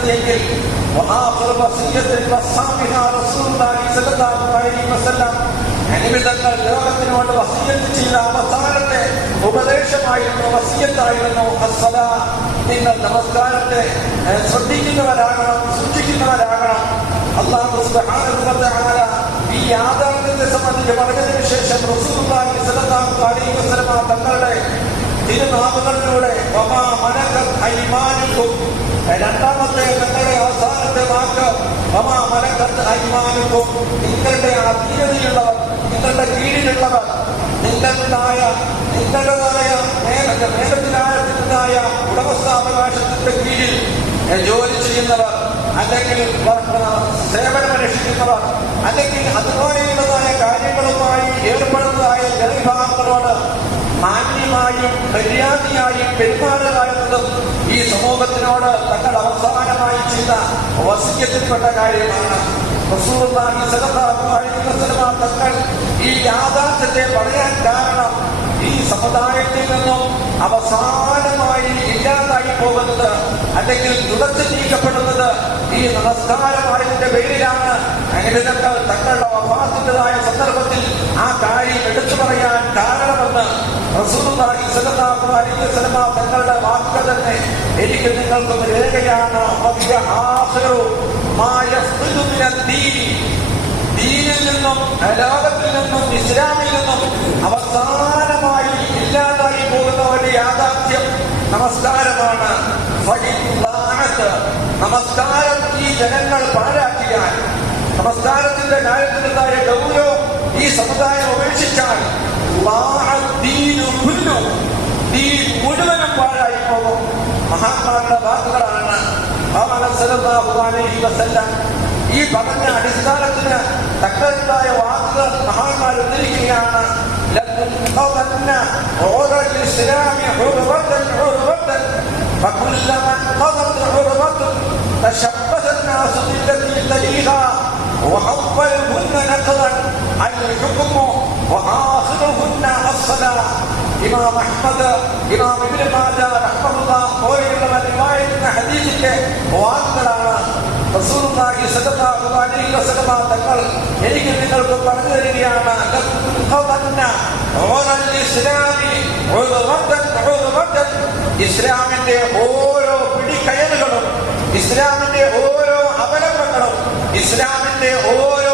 സ്ഥാനത്തെങ്കിൽ അനുമിതങ്ങൾ ലോകത്തിനോട് വസീയത്ത് ചെയ്ത അവസാനത്തെ ഉപദേശമായിരുന്നു വസീയത്തായിരുന്നു അസ്വല നിങ്ങൾ നമസ്കാരത്തെ ശ്രദ്ധിക്കുന്നവരാകണം സൂക്ഷിക്കുന്നവരാകണം അള്ളാഹു ഈ യാഥാർത്ഥ്യത്തെ സംബന്ധിച്ച് പറഞ്ഞതിനു ശേഷം തങ്ങളുടെ തിരുനാമങ്ങളിലൂടെ മനകൾ അയ്മാനിക്കും രണ്ടാമത്തെ നിങ്ങളുടെ അവസാനത്തെ വാക്ക് വമാ മലക്കത്ത് അഭിമാനിക്കും നിങ്ങളുടെ അധീനതയുള്ളവർ നിങ്ങളുടെ കീഴിലുള്ളവർ നിങ്ങളുടേതായ നിങ്ങളുടേതായ മേഘ ഉടമസ്ഥാവകാശത്തിന്റെ കീഴിൽ ജോലി ചെയ്യുന്നവർ അല്ലെങ്കിൽ സേവനമനുഷ്ഠിക്കുന്നവർ അല്ലെങ്കിൽ അതുപോലെയുള്ളതായ കാര്യങ്ങളുമായി ഏർപ്പെടുന്നതായ ജനവിഭാഗങ്ങളോട് മാന്യമായും മര്യാദയായും പെരുമാറുകയെന്നതും ഈ സമൂഹത്തിനോട് തങ്ങൾ അവസാനമായി ചെയ്ത വസിക്കത്തിൽപ്പെട്ട കാര്യമാണ്. തങ്ങൾ ഈ യാഥാർത്ഥ്യത്തെ പറയാൻ കാരണം ഈ സമുദായത്തിൽ നിന്നും അവസാനമായി ഇല്ലാതായി പോകുന്നത് അല്ലെങ്കിൽ തുടച്ചു നീക്കപ്പെടുന്നത് ഈ നമസ്കാരമായതിന്റെ പേരിലാണ്. അനുബന്ധങ്ങൾ തങ്ങളുടെ വഫാത്തിന്റെതായ സന്ദർഭത്തിൽ ആ കാര്യം എടുത്തു പറയാൻ കാരണമെന്ന് റസൂലുള്ളാഹി സ്വല്ലല്ലാഹു അലൈഹി വസല്ലമ തങ്ങളുടെ വാക്ക് തന്നെ എനിക്ക് നിങ്ങൾക്കും രേഖയാണ് ദീനിൽ നിന്നും ലോകത്തിൽ നിന്നും ഇസ്ലാമിൽ നിന്നും അവസാനമായി ഇല്ലാതായി പോകുന്നവരുടെ യാഥാർത്ഥ്യം നമസ്കാരമാണ്. നമസ്കാരം ഈ ജനങ്ങൾ പാഴാക്കിയാൽ നമസ്കാരത്തിന്റെ കാര്യത്തിലുണ്ടായ ഗൗരവം ഈ സമുദായം ഉപേക്ഷിച്ചാൽ ദീനു കുല്ലു. ദീൻ മുഴുവനും പാഴായി പോകും മഹാന്മാരുടെ വാക്കുകളാണ് ഭഗവാൻ സല്ലല്ലാഹു അലൈഹി വസല്ലം ഈ പറഞ്ഞ അടിസ്ഥാനത്തിന് തക്കതായ വാക്കുകൾ മഹാന്മാർ ഉദ്ധരിക്കുകയാണ് لننقضن عرى الإسلام عربة عربة فكلما انقضت عربة تشبث الناس بالتي تليها وأولهن نقضا അനുഗ്രഹിക്കുമോ വആഖിറുഹുന്ന അസ്സലാ ഇമാം അഹ്മദ് ഇമാം ഇബ്നു മാജ റഹ്മത്തുള്ളാഹ് പോലെയുള്ള റിവായത്ത് ഹദീസിന്റെ വാക്കുകളാണ് റസൂലുള്ളാഹി സ്വല്ലല്ലാഹു അലൈഹി വസല്ലം തങ്ങൾ എനിക്ക് നിങ്ങൾക്ക് പറഞ്ഞു തരികയാണ് ലഖദന്ന ഓറൽ ഇസ്ലാമി ഉദവതൻ ഉദവതൻ ഇസ്ലാമിന്റെ ഓരോ പിടിക്കയറുകളും ഇസ്ലാമിന്റെ ഓരോ അവലംബങ്ങളും ഇസ്ലാമിന്റെ ഓരോ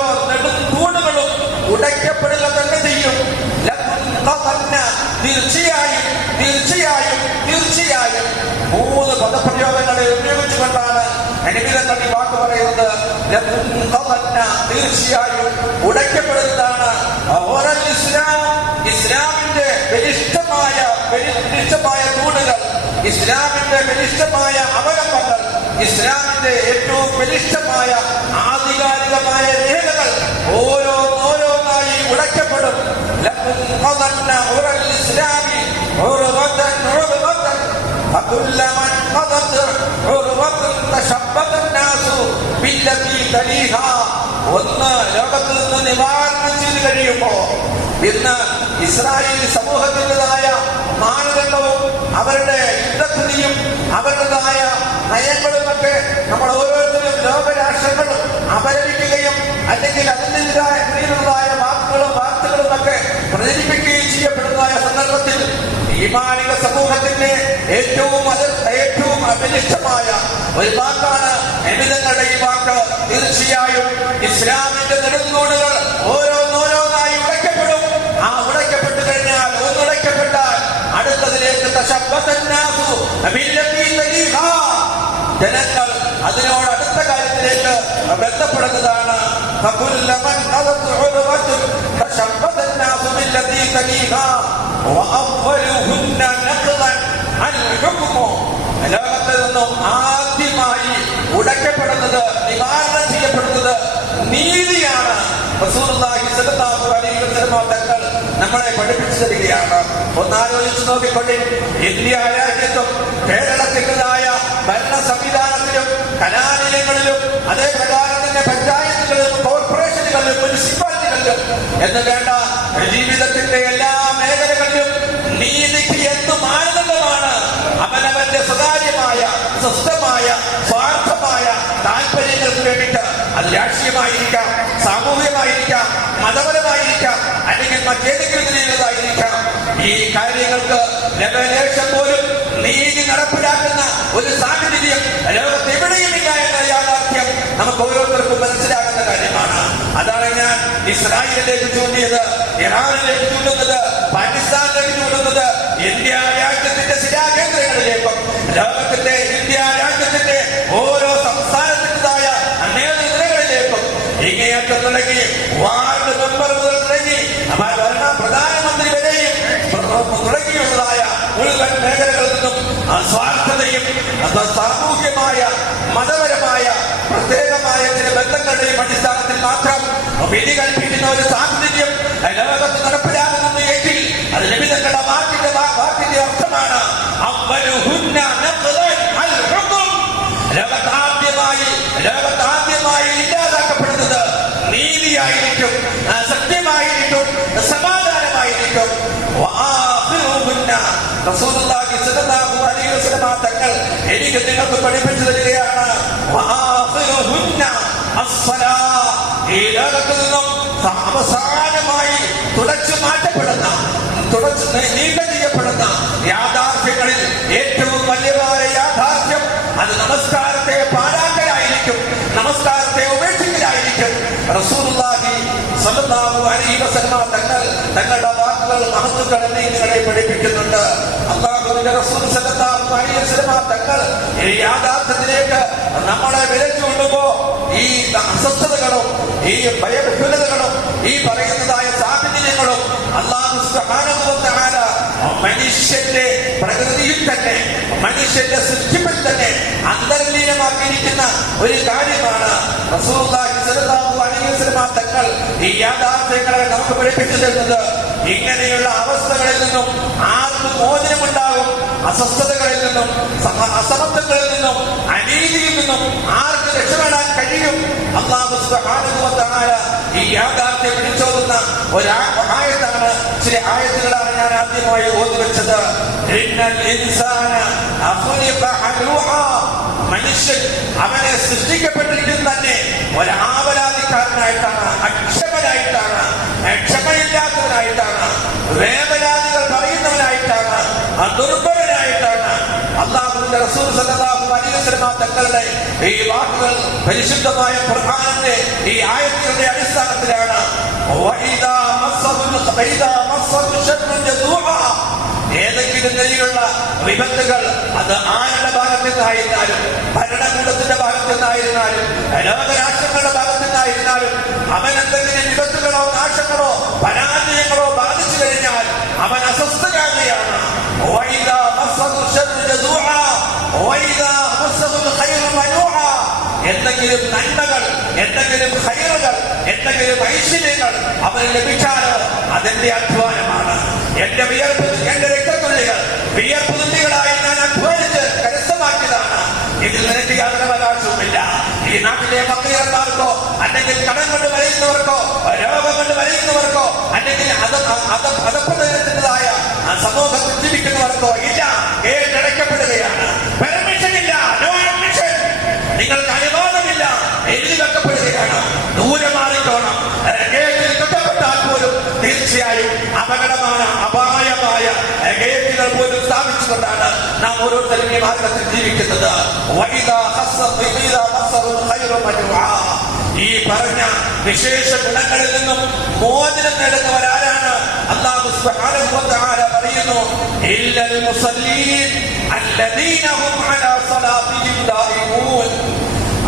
തീർച്ചയായും തീർച്ചയായും തീർച്ചയായും. മൂന്ന് പദപ്രയോഗങ്ങളെ ഉപയോഗിച്ചുകൊണ്ടാണ് അനുഗ്രഹങ്ങൾ തന്നെ വാക്ക് പറയുന്നത്. തീർച്ചയായും ഉടയ്ക്കപ്പെടുന്നതാണ്. ഇസ്ലാം ഇസ്ലാമിന്റെ ബലിഷ്ഠമായ ബലിഷ്ഠമായ തൂണുകൾ ഇസ്ലാമിന്റെ ബലിഷ്ഠമായ അവലംബങ്ങൾ ഇസ്ലാമിന്റെ ഏറ്റവും ബലിഷ്ഠമായ ആധികാരികമായ രേഖകൾ ഓരോ ഒന്ന് ലോകത്ത് നിന്ന് നിവാരണം ചെയ്ത് കഴിയുമ്പോ ഇന്ന് ഇസ്രായേൽ സമൂഹത്തിന്റെതായ മാനദണ്ഡവും അവരുടെ യുദ്ധത്തിനെയും അവരുടേതായ നയങ്ങളുമൊക്കെ നമ്മൾ ഓരോരുത്തരും ലോകരാഷ്ട്രങ്ങളും അപലപിക്കുകയും അല്ലെങ്കിൽ അതിന്റെതായ വാക്കുകളും വാർത്തകളും ഒക്കെ പ്രചരിപ്പിക്കുകയും ചെയ്യപ്പെടുന്നതായ ഈമാനിക സമൂഹത്തിന്റെ ഏറ്റവും അത് ഏറ്റവും അഭിനിഷ്ടമായ ഒരു വാക്കാണ് അമിതങ്ങളുടെ ഈ വാക്ക് തീർച്ചയായും ഇസ്ലാമിന്റെ നെടുന്നൂടുകൾ ഓരോന്നോരോന്നായി ഉടയ്ക്കപ്പെടും ആ ഉടയ്ക്കപ്പെട്ടു കഴിഞ്ഞാൽ ഒന്നുടയ്ക്കപ്പെട്ടാൽ അടുത്തതിലേക്ക് തശബ്ബത്തന്നാസു ബില്ലത്തി തലീഹാ. ജനങ്ങൾ അതിനോട് അടുത്ത കാര്യത്തിലേക്ക് ബന്ധപ്പെടുന്നതാണ് فكلما انقضت عروة تشبث الناس بالتي تليها وأولهن نقضا الحكم ലോകത്ത് നിന്നും ആദ്യമായി ഉടയ്ക്കപ്പെടുന്നത് നിവാരണം ചെയ്യപ്പെടുന്നത് നീതിയാണ് തങ്ങൾ നമ്മളെ പഠിപ്പിച്ചു തരികയാണ് ഒന്നാലോചിച്ച് നോക്കിക്കൊള്ളി. ഇന്ത്യ രാജ്യത്തും കേരളത്തിന്റെതായ ഭരണ സംവിധാനത്തിലും കലാലയങ്ങളിലും അതേ പ്രകാരം തന്നെ പഞ്ചായത്തുകളിലും കോർപ്പറേഷനുകളിലും മുനിസിപ്പാലിറ്റികളിലും എന്ന് വേണ്ട ജീവിതത്തിന്റെ എല്ലാ നീതിക്ക് എന്ത് മാനദണ്ഡമാണ് അവനവന്റെ സ്വകാര്യമായ സ്വസ്ഥമായ സ്വാർത്ഥമായ വേണ്ടിയിട്ട് അത് രാഷ്ട്രീയമായിരിക്കാം സാമൂഹികമായിരിക്കാം മതപരമായിരിക്കാം അല്ലെങ്കിൽ മറ്റേതെങ്കിലും നിലയിലുള്ളതായിരിക്കാം. ഈ കാര്യങ്ങൾക്ക് ലവലേശം പോലും നീതി നടപ്പിലാക്കുന്ന ഒരു സാഹചര്യം ലോകത്ത് എവിടെയുമില്ല എന്ന യാഥാർത്ഥ്യം നമുക്ക് ഓരോരുത്തർക്കും മനസ്സിലാകുന്ന കാര്യമാണ്. അതാണ് ഞാൻ ഇസ്രായേലിലേക്ക് ചൂണ്ടിയത് ഇറാനിലേക്ക് ചൂണ്ടുന്നത് പാകിസ്ഥാനിലേക്ക് ചൂണ്ടുന്നത് ഇന്ത്യ രാജ്യത്തിന്റെ ശിലാകേന്ദ്രങ്ങളിലേക്കും ലോകത്തിന്റെ ഇന്ത്യ രാജ്യത്തിന്റെ ഓരോ സംസ്ഥാനത്തിന്റെതായ നേതൃനിലകളിലേക്കും ഇങ്ങേയറ്റം തുടങ്ങി വാർഡ് മെമ്പർ മുതൽ തുടങ്ങി ഭരണ പ്രധാനമന്ത്രി വരെയും തുടങ്ങിയുള്ളതായ മുഴുവൻ മേഖലകളിൽ നിന്നും സ്വാർത്ഥതയും സാമൂഹ്യമായ മതപരമായ പ്രത്യേകമായ ചില ബന്ധങ്ങളുടെയും അടിസ്ഥാനത്തിൽ മാത്രം വിധി കൽപ്പിക്കുന്ന ഒരു ലോകത്താദ്യമായി ലോകത്താദ്യമായി ഇല്ലാതാക്കപ്പെടുന്നത് നീതിയായിരിക്കും സത്യമായിരിക്കും സമാധാനമായിരിക്കും തങ്ങൾ എനിക്ക് നിങ്ങൾക്ക് പഠിപ്പിച്ചു തരികയാണ്. ഈ ലോകത്ത് നിന്നും അവസാനമായി തുടച്ചു മാറ്റപ്പെടുന്ന തുടച്ചു നീക്കം ചെയ്യപ്പെടുന്ന യാഥാർത്ഥ്യങ്ങളിൽ ഏറ്റവും നമസ്കാരത്തെ പാഴാക്കലായിരിക്കും നമസ്കാരത്തെ ഉപേക്ഷിക്കലായിരിക്കും. റസൂലുള്ളാഹി സ്വല്ലല്ലാഹു അലൈഹി വസല്ലമ തങ്ങൾ തങ്ങളുടെ വാക്കുകൾ മഹത്തുക്കൾ എന്നീ നിങ്ങളെ പഠിപ്പിക്കുന്നുണ്ട്. അള്ളാഹുവിന്റെ റസൂൽ സല്ലല്ലാഹു അലൈഹി വസല്ലമ തങ്ങൾ ഈ യാഥാർത്ഥ്യത്തിലേക്ക് നമ്മളെ വിലച്ചു കൊണ്ടുപോ ഈ അസ്വസ്ഥതകളും ഈ ഭയവിഹുലതകളും ഈ പറയുന്നതായ സാഹചര്യങ്ങളും അള്ളാഹു സുബ്ഹാനഹു വ തആല മനുഷ്യന്റെ പ്രകൃതിയിൽ തന്നെ മനുഷ്യന്റെ സൃഷ്ടിപ്പിൽ തന്നെ അന്തർലീനമാക്കിയിരിക്കുന്ന ഒരു കാര്യമാണ് തങ്ങൾ ഈ യാഥാർത്ഥ്യങ്ങളെ നമുക്ക് പഠിപ്പിച്ചു തരുന്നത്. ഇങ്ങനെയുള്ള അവസ്ഥകളിൽ നിന്നും ആർക്കും മോചനമുണ്ടാകും അസ്വസ്ഥതകളിൽ നിന്നും സമ- അസമത്വങ്ങളിൽ നിന്നും അനീതിയിൽ നിന്നും ആർക്ക് രക്ഷപ്പെടാൻ കഴിയും? അള്ളാഹു ഈ യാഥാർത്ഥ്യം ഒരു ആയത്താണ് ചില ആയത്തുകളാണ് ഞാൻ ആദ്യമായി ഓതി വെച്ചത്. മനുഷ്യൻ അവനെ സൃഷ്ടിക്കപ്പെട്ടിരിക്കുന്നത് തന്നെ. ഒരാപരാധിക്കാരനായിട്ടാണ് അക്ഷമനായിട്ടാണ് ക്ഷമയില്ലാത്തവനായിട്ടാണ് വേവലാദികൾ പറയുന്നവനായിട്ടാണ് ദുർബലനായിട്ടാണ് അള്ളാഹുവിന്റെ റസൂൽ സല്ലല്ലാഹു അലൈഹി വസല്ലം തങ്ങളുടെ ഈ വാക്കുകൾ പരിശുദ്ധമായ പ്രധാനത്തെ ഈ ആയത്തുകളുടെ ഏതെങ്കിലും നിലയിലുള്ള വിപത്തുകൾ അത് ആരുടെ ഭാഗത്തു നിന്നായിരുന്നാലും ഭരണകൂടത്തിന്റെ ഭാഗത്തു നിന്നായിരുന്നാലും ലോകരാഷ്ട്രങ്ങളുടെ ഭാഗത്തു നിന്നായിരുന്നാലും അവൻ എന്തെങ്കിലും വിപത്തുകളോ നാശങ്ങളോ പരാജയങ്ങളോ ബാധിച്ചു കഴിഞ്ഞാൽ അവൻ അസ്വസ്ഥനാകുകയാണ്. എന്തെങ്കിലും നന്മകൾ എന്തെങ്കിലും ഹൈറുകൾ എന്തെങ്കിലും ഐശ്വര്യങ്ങൾ അവന് ലഭിച്ചാലോ? അതെന്റെ അധ്വാനമാണ്. എന്റെ വിയർപ്പ് എന്റെ രക്തത്തുള്ളികൾ വിയർപ്പ് തുള്ളികളായി ഞാൻ അധ്വാനിച്ച് കരസ്ഥമാക്കിയതാണ്. ഇതിൽ നിനക്ക് യാതൊരു അവകാശവുമില്ല. ഈ നാട്ടിലെ പക്കയർക്കാർക്കോ അല്ലെങ്കിൽ കടം കൊണ്ട് വരയുന്നവർക്കോ രോഗം കൊണ്ട് വരയുന്നവർക്കോ അല്ലെങ്കിൽ അത് അത് പദപ്രദേശത്തിന്റെതായ സമൂഹത്തിൽ ജീവിക്കുന്നവർക്കോ ഇല്ല. കേട്ടടയ്ക്കപ്പെടുകയാണ് പോലും സ്ഥാപിച്ചുകൊണ്ടാണ് നാം ഓരോരുത്തരും ഈ മാർഗത്തിൽ ജീവിക്കുന്നത്. ഈ പറഞ്ഞ വിശേഷ ഗുണങ്ങളിൽ നിന്നും മോചനം നേടുന്നവരാരാണ്? അല്ലാഹു സുബ്ഹാനഹു വ തആല പറയുന്നു ഇല്ലൽ മുസല്ലീൻ അല്ലദീന ഹും അലാ സ്വലാത്തിഹിം ദായിമൂൻ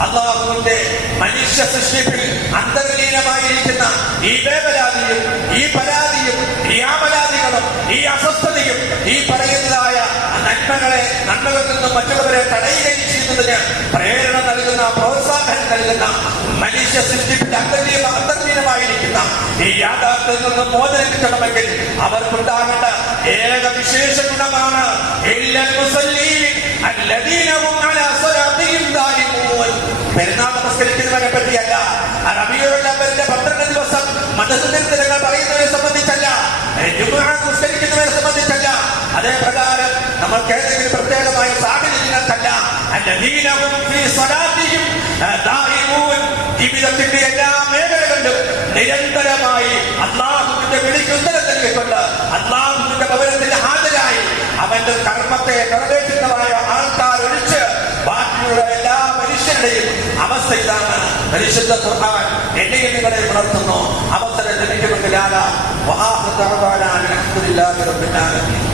അള്ളാഹുവിന്റെ മനുഷ്യ സൃഷ്ടിപ്പിൽ അന്തർലീനമായിരിക്കുന്ന ഈ വേപരാതിയും ഈ പരാതിയും ഈ ഈ അസ്വസ്ഥതയും ഈ പറയുന്നതായ നന്മകളെ നന്മകളിൽ നിന്നും മറ്റുള്ളവരെ തടയുകയും ചെയ്യുന്നതിന് പ്രേരണ നൽകുന്ന പ്രോത്സാഹനം നൽകുന്ന മനുഷ്യ അന്തർലീന അന്തർലീനമായിരിക്കുന്ന ഈ യാഥാർത്ഥ്യത്തിൽ നിന്നും മോചനം കിട്ടണമെങ്കിൽ അവർക്കുണ്ടാകേണ്ട ഏക വിശേഷ ഗുണമാണ് പെരുന്നാൾ നമസ്കരിക്കുന്നവരെ പറ്റിയല്ല റബിയുടെ പന്ത്രണ്ട് ദിവസം മതസുന്ദരങ്ങൾ പറയുന്നവരെ സംബന്ധിച്ചല്ല ജുമുഅ നിസ്കരിക്കുന്നവരെ സംബന്ധിച്ചല്ല. അതേ പ്രകാരം നമ്മൾക്ക് ഏതെങ്കിലും പ്രത്യേകമായ സാഹചര്യങ്ങൾക്കല്ല ജീവിതത്തിന്റെ എല്ലാ മേഖലകളിലും നിരന്തരമായി അള്ളാഹുവിന്റെ വിളിക്ക് ഉത്തരം നൽകിക്കൊണ്ട് അള്ളാഹുവിന്റെ ഭവനത്തിൽ ഹാജരായി അവന്റെ കർമ്മത്തെ നിറവേറ്റുന്നതായ ആൾക്കാർ ഒഴിച്ച് ബാക്കിയുള്ള എല്ലാ മനുഷ്യരുടെയും അവസ്ഥ ഇതാണ്. പരിശുദ്ധ ഖുർആൻ എന്നെയും നിങ്ങളെ ഉണർത്തുന്നു അവസരം ലഭിക്കുമെങ്കിൽ ആലാ വഹാഹു തഅവാലാ അൽഹംദുലില്ലാഹി റബ്ബിൽ ആലമീൻ.